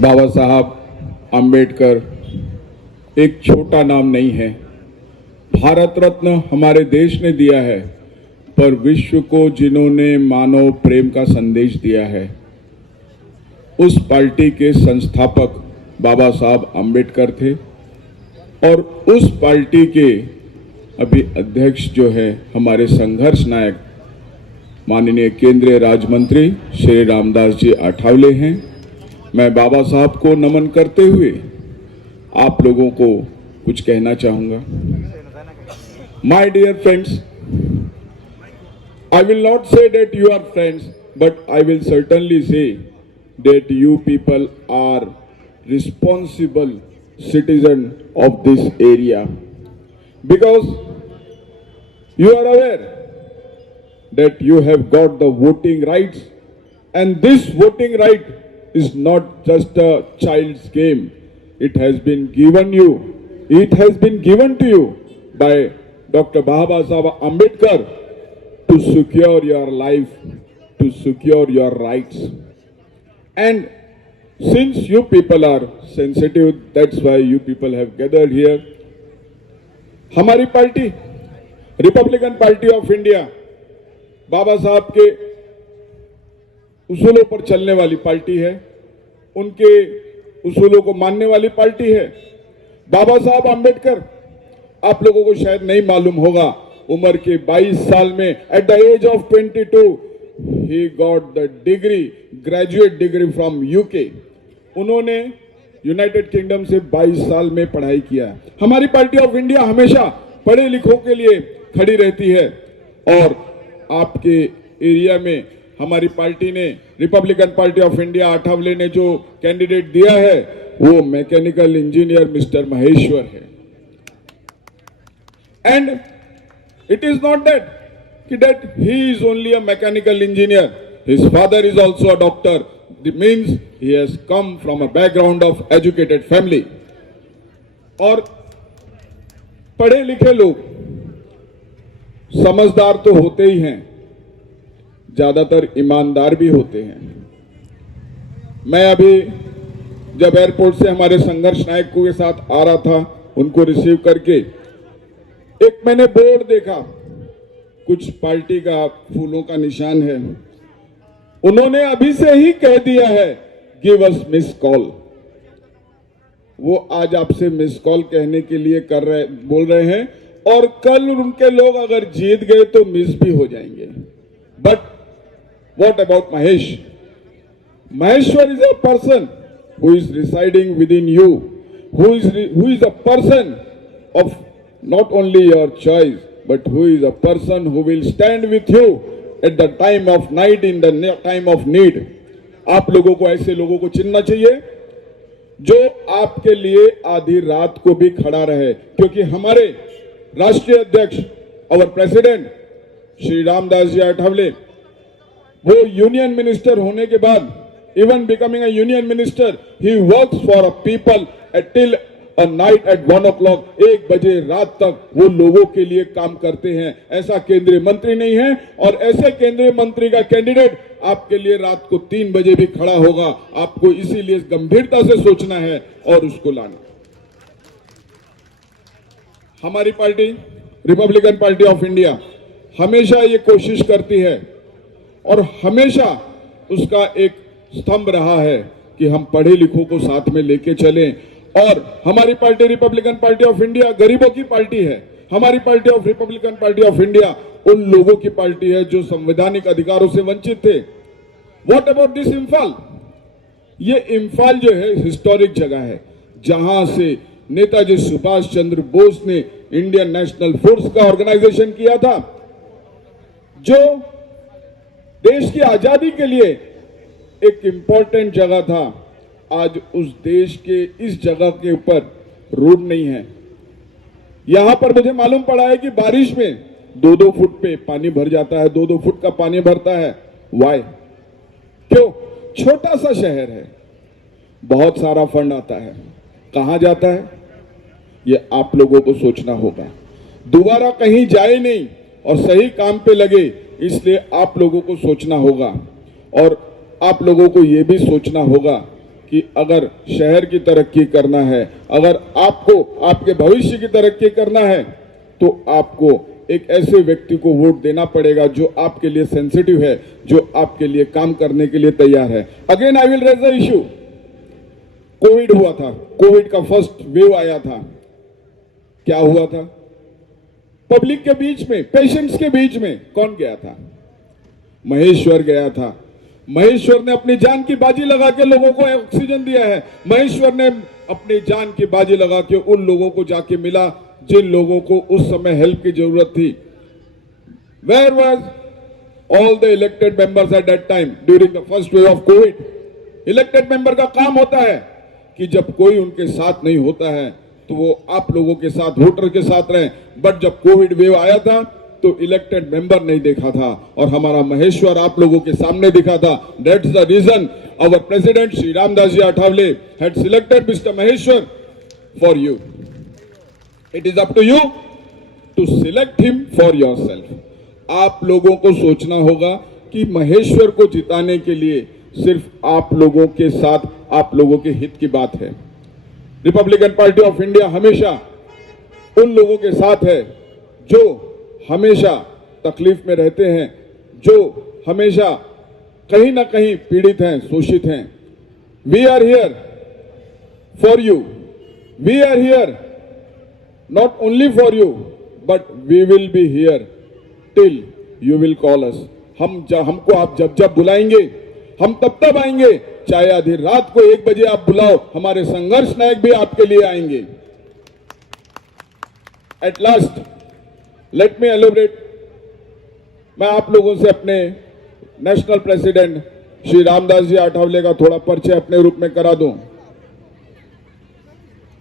बाबा साहब आम्बेडकर एक छोटा नाम नहीं है। भारत रत्न हमारे देश ने दिया है, पर विश्व को जिन्होंने मानव प्रेम का संदेश दिया है, उस पार्टी के संस्थापक बाबा साहब आम्बेडकर थे। और उस पार्टी के अभी अध्यक्ष जो है हमारे संघर्ष नायक माननीय केंद्रीय राज्य मंत्री श्री रामदास जी आठवले हैं। मैं बाबा साहब को नमन करते हुए आप लोगों को कुछ कहना चाहूंगा। My dear friends, I will not say that you are friends, but I will certainly say that you people are responsible citizen of this area, because you are aware that you have got the voting rights, and this voting right is not just a child's game. It has been given you. It has been given to you by Dr. Baba Saheb Ambedkar to secure your life, to secure your rights. And since you people are sensitive, that's why you people have gathered here. हमारी party Republican party of India Baba Saheb के उसूलों पर चलने वाली party है, उनके उसूलों को मानने वाली पार्टी है। बाबा साहब आम्बेडकर, आप लोगों को शायद नहीं मालूम होगा, उम्र के 22 साल में at the age of 22 he got the degree, graduate degree from UK. उन्होंने यूनाइटेड किंगडम से 22 साल में पढ़ाई किया। हमारी पार्टी ऑफ इंडिया हमेशा पढ़े लिखों के लिए खड़ी रहती है, और आपके एरिया में हमारी पार्टी ने, Republican party of India Athawale ने जो कैंडिडेट दिया है वो मैकेनिकल इंजीनियर मिस्टर महेश्वर है। And it is not that he is only a mechanical engineer. His father is also a doctor. It means he has come from a background of educated family. और पढ़े लिखे लोग समझदार तो होते ही हैं, ज्यादातर ईमानदार भी होते हैं। मैं अभी जब एयरपोर्ट से हमारे संघर्ष नायकों के साथ आ रहा था, उनको रिसीव करके एक मैंने बोर्ड देखा, कुछ पार्टी का फूलों का निशान है। उन्होंने अभी से ही कह दिया है गिव अस मिस कॉल। वो आज आपसे मिस कॉल कहने के लिए बोल रहे हैं, और कल उनके लोग अगर जीत गए तो मिस भी हो जाएंगे। But what about Mahesh? Maheshwar is a person who is residing with in you, who is a person of not only your choice, but who is a person who will stand with you at the time of night, in the time of need. आप लोगों को ऐसे लोगों को चुनना चाहिए जो आपके लिए आधी रात को भी खड़ा रहे, क्योंकि हमारे राष्ट्रीय अध्यक्ष और प्रेसिडेंट श्री रामदास जी आठवले, वो यूनियन मिनिस्टर होने के बाद, even becoming a union minister, he works for a people till a night at 1 o'clock, 1 बजे रात तक वो लोगों के लिए काम करते हैं। ऐसा केंद्रीय मंत्री नहीं है, और ऐसे केंद्रीय मंत्री का कैंडिडेट आपके लिए रात को 3 बजे भी खड़ा होगा। आपको इसीलिए गंभीरता से सोचना है और उसको लाना। हमारी party Republican party of India हमेशा ये कोशिश करती है, और हमेशा उसका एक स्तंभ रहा है कि हम पढ़े लिखों को साथ में लेके चलें। और हमारी party Republican party of India गरीबों की पार्टी है। हमारी party of Republican party of India उन लोगों की पार्टी है जो संवैधानिक अधिकारों से वंचित थे। What about this Imphal? ये इम्फाल जो है हिस्टोरिक जगह है, जहां से नेताजी सुभाष चंद्र बोस ने इंडियन नेशनल फोर्स का ऑर्गेनाइजेशन किया था, जो देश की आजादी के लिए एक इंपॉर्टेंट जगह था। आज उस देश के इस जगह के ऊपर रोड नहीं है। यहां पर मुझे मालूम पड़ा है कि बारिश में 2-2 फुट पे पानी भर जाता है, 2-2 फुट का पानी भरता है। वाई? क्यों? छोटा सा शहर है, बहुत सारा फंड आता है, कहां जाता है ये आप लोगों को सोचना होगा। दोबारा कहीं जाए नहीं और सही काम पे लगे, इसलिए आप लोगों को सोचना होगा। और आप लोगों को यह भी सोचना होगा कि अगर शहर की तरक्की करना है, अगर आपको आपके भविष्य की तरक्की करना है, तो आपको एक ऐसे व्यक्ति को वोट देना पड़ेगा जो आपके लिए सेंसिटिव है, जो आपके लिए काम करने के लिए तैयार है। Again I will raise the issue. Covid हुआ था, कोविड का फर्स्ट वेव आया था, क्या हुआ था? पब्लिक के बीच में, पेशेंट्स के बीच में कौन गया था? महेश्वर गया था। महेश्वर ने अपनी जान की बाजी लगा के लोगों को ऑक्सीजन दिया है। महेश्वर ने अपनी जान की बाजी लगा के उन लोगों को जाके मिला जिन लोगों को उस समय हेल्प की जरूरत थी। Where was all the elected members at that time during the first wave of Covid? Elected member का काम होता है कि जब कोई उनके साथ नहीं होता है तो वो आप लोगों के साथ, वोटर के साथ रहें। बट जब कोविड वेव आया था तो इलेक्टेड मेंबर नहीं देखा था और हमारा महेश्वर आप लोगों के सामने दिखा था। That's the reason our president Shri Ramdas ji Athawale had selected mister Maheshwar for you. It is up to you to select him for yourself. आप लोगों को सोचना होगा कि महेश्वर को जिताने के लिए सिर्फ आप लोगों के साथ, आप लोगों के हित की बात है। रिपब्लिकन पार्टी ऑफ इंडिया हमेशा उन लोगों के साथ है जो हमेशा तकलीफ में रहते हैं, जो हमेशा कहीं ना कहीं पीड़ित हैं, शोषित हैं। We are here for you, we are here not only for you, but we will be here till you will call us. हमको आप जब जब बुलाएंगे हम तब तब आएंगे, चाहे आधी रात को 1 बजे आप बुलाओ, हमारे संघर्ष नायक भी आपके लिए आएंगे। At last let me elaborate. मैं आप लोगों से अपने नेशनल प्रेसिडेंट श्री रामदास जी अठावले का थोड़ा परिचय अपने रूप में करा दूं।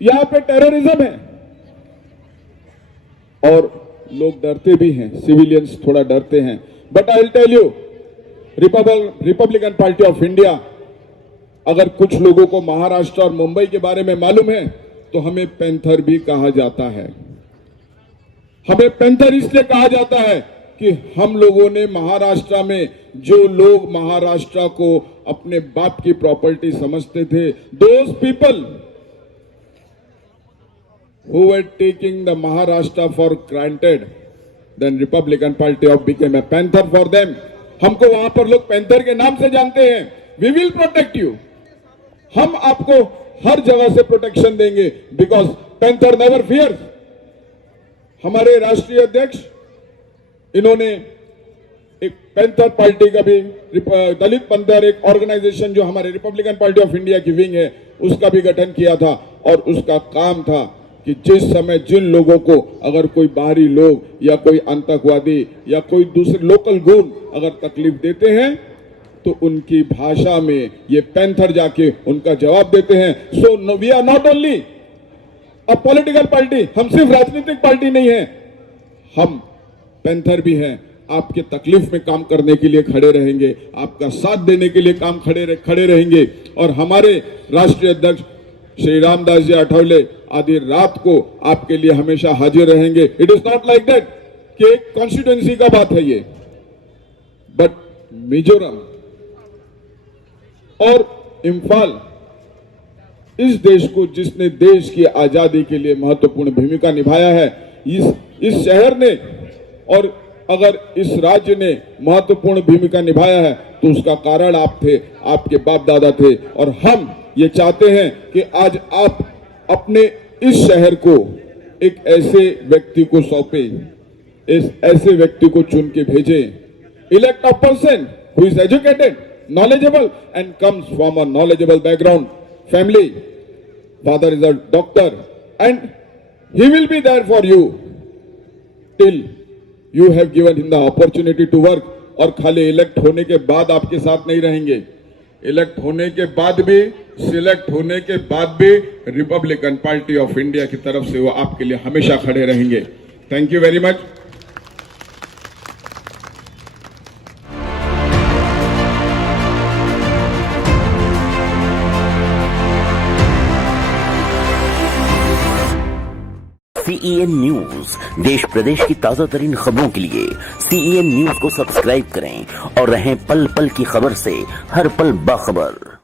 यहां पे टेररिज्म है और लोग डरते भी हैं, सिविलियंस थोड़ा डरते हैं। But I will tell you, Republican party of India, अगर कुछ लोगों को महाराष्ट्र और मुंबई के बारे में मालूम है तो हमें पैंथर भी कहा जाता है। हमें पैंथर इसलिए कहा जाता है कि हम लोगों ने महाराष्ट्र में, जो लोग महाराष्ट्र को अपने बाप की प्रॉपर्टी समझते थे, those people who were taking the Maharashtra for granted, then Republican Party of became a panther for them. हमको वहां पर लोग पैंथर के नाम से जानते हैं। We will protect you. हम आपको हर जगह से प्रोटेक्शन देंगे, बिकॉज पैंथर नेवर फियर्स। हमारे राष्ट्रीय अध्यक्ष, इन्होंने एक पैंथर पार्टी का भी, दलित पैंथर एक ऑर्गेनाइजेशन जो हमारे रिपब्लिकन पार्टी ऑफ इंडिया की विंग है, उसका भी गठन किया था। और उसका काम था कि जिस समय जिन लोगों को अगर कोई बाहरी लोग या कोई आतंकवादी या कोई दूसरे लोकल गुट अगर तकलीफ देते हैं तो उनकी भाषा में ये पैंथर जाके उनका जवाब देते हैं। So we are not only a political party, हम सिर्फ राजनीतिक पार्टी नहीं है, हम पैंथर भी हैं। आपके तकलीफ में काम करने के लिए खड़े रहेंगे, आपका साथ देने के लिए काम खड़े रहेंगे। और हमारे राष्ट्रीय अध्यक्ष श्री रामदास जी अठावले आधी रात को आपके लिए हमेशा हाजिर रहेंगे। It is not like that कि एक कॉन्स्टिट्यूएंसी का बात है ये, बट मिजोरम और इम्फाल, इस देश को, जिसने देश की आजादी के लिए महत्वपूर्ण भूमिका निभाया है, इस शहर ने और अगर इस राज्य ने महत्वपूर्ण भूमिका निभाया है तो उसका कारण आप थे, आपके बाप दादा थे। और हम ये चाहते हैं कि आज आप अपने इस शहर को एक ऐसे व्यक्ति को सौंपे, इस ऐसे व्यक्ति को चुन के भेजें। Elect a person who is educated, knowledgeable and comes from a knowledgeable background family. Father is a doctor and he will be there for you till you have given him the opportunity to work. और खाली elect होने के बाद आपके साथ नहीं रहेंगे, elect होने के बाद भी, सिलेक्ट होने के बाद भी रिपब्लिकन पार्टी ऑफ इंडिया की तरफ से वो आपके लिए हमेशा खड़े रहेंगे। Thank you very much. CEN news, देश प्रदेश की ताजा तरीन खबरों के लिए CEN न्यूज को सब्सक्राइब करें और रहें पल पल की खबर से हर पल बाखबर।